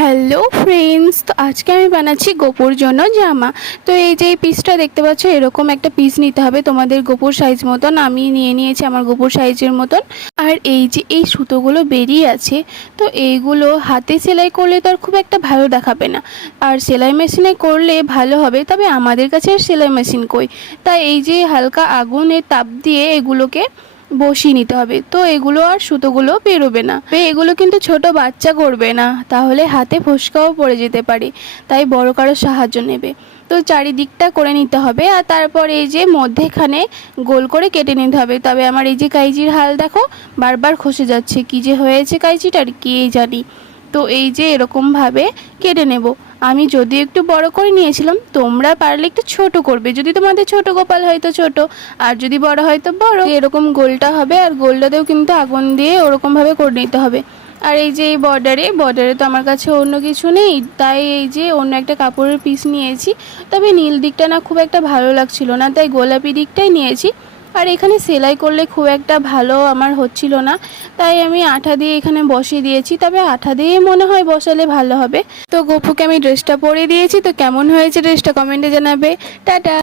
Hello friends, তো আজকে আমি বানাচ্ছি গোপুর জন্য জামা। তো এই যে পিসটা দেখতে পাচ্ছ, এরকম একটা পিস নিতে হবে তোমাদের গোপুর সাইজ মতন। আমি নিয়ে নিয়েছি আমার গোপুর সাইজের মতন। আর এই যে এই সুতোগুলো বেরিয়ে আছে, তো এইগুলো হাতে সেলাই করলে তো আর খুব একটা ভালো দেখাবে না, আর সেলাই মেশিনে করলে ভালো হবে। তবে আমাদের কাছে আর সেলাই মেশিন কই, তাই এই যে হালকা আগুনের তাপ দিয়ে এগুলোকে বসিয়ে নিতে হবে। তো এগুলো আর সুতোগুলো বেরোবে না। এগুলো কিন্তু ছোট বাচ্চা করবে না, তাহলে হাতে ফোসকাও পড়ে যেতে পারে, তাই বড় কারোর সাহায্য নেবে। তো চারিদিকটা করে নিতে হবে, আর তারপর এই যে মধ্যেখানে গোল করে কেটে নিতে হবে। তবে আমার এই যে কাইচির হাল দেখো, বারবার খসে যাচ্ছে, কি যে হয়েছে কাইচিটার কে জানি। তো এই যে এরকমভাবে কেটে নেব। আমি যদি একটু বড় করে নিয়েছিলাম, তোমরা পারলে একটু ছোট করবে, যদি তোমাদের ছোট গোপাল হয় তো ছোট, আর যদি বড় হয় তো বড়। এরকম গোলটা হবে, আর গোলটাতেও কিন্তু আগুন দিয়ে ওরকমভাবে করে নিতে হবে। আর এই যে এই বর্ডারে তো আমার কাছে অন্য কিছু নেই, তাই এই যে অন্য একটা কাপড়ের পিস নিয়েছি। তবে নীল দিকটা না খুব একটা ভালো লাগছিল না, তাই গোলাপি দিকটাই নিয়েছি। আর এখানে সেলাই করলে খুব একটা ভালো আমার হচ্ছিল না, তাই আমি আঠা দিয়ে এখানে বসিয়ে দিয়েছি। তবে আঠা দিয়ে মনে হয় বসালে ভালো হবে। তো গপুকে আমি ড্রেসটা পরিয়ে দিয়েছি, তো কেমন হয়েছে ড্রেসটা কমেন্টে জানাবে। টাটা।